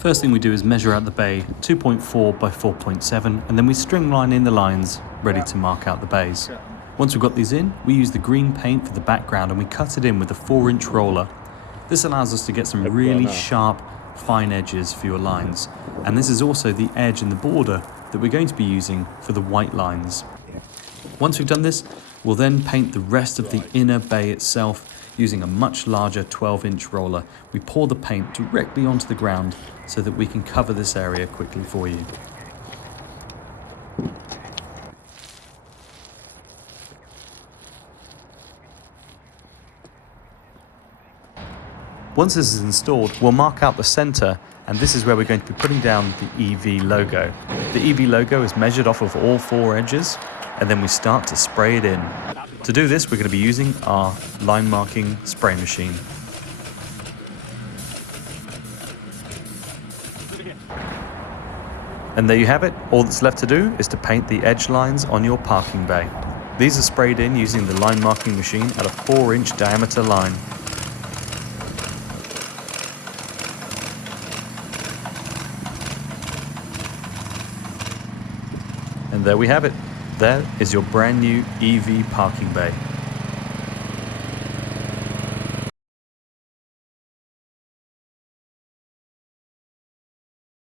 First thing we do is measure out the bay 2.4 by 4.7, and then we string line in the lines ready to mark out the bays. Once we've got these in, we use the green paint for the background and we cut it in with a 4-inch roller. This allows us to get some really sharp, fine edges for your lines. And this is also the edge and the border that we're going to be using for the white lines. Once we've done this, we'll then paint the rest of the inner bay itself using a much larger 12-inch roller. We pour the paint directly onto the ground so that we can cover this area quickly for you. Once this is installed, we'll mark out the center, and this is where we're going to be putting down the EV logo. The EV logo is measured off of all 4 edges, and then we start to spray it in. To do this, we're going to be using our line marking spray machine. And there you have it. All that's left to do is to paint the edge lines on your parking bay. These are sprayed in using the line marking machine at a 4-inch diameter line. And there we have it. There is your brand new EV parking bay.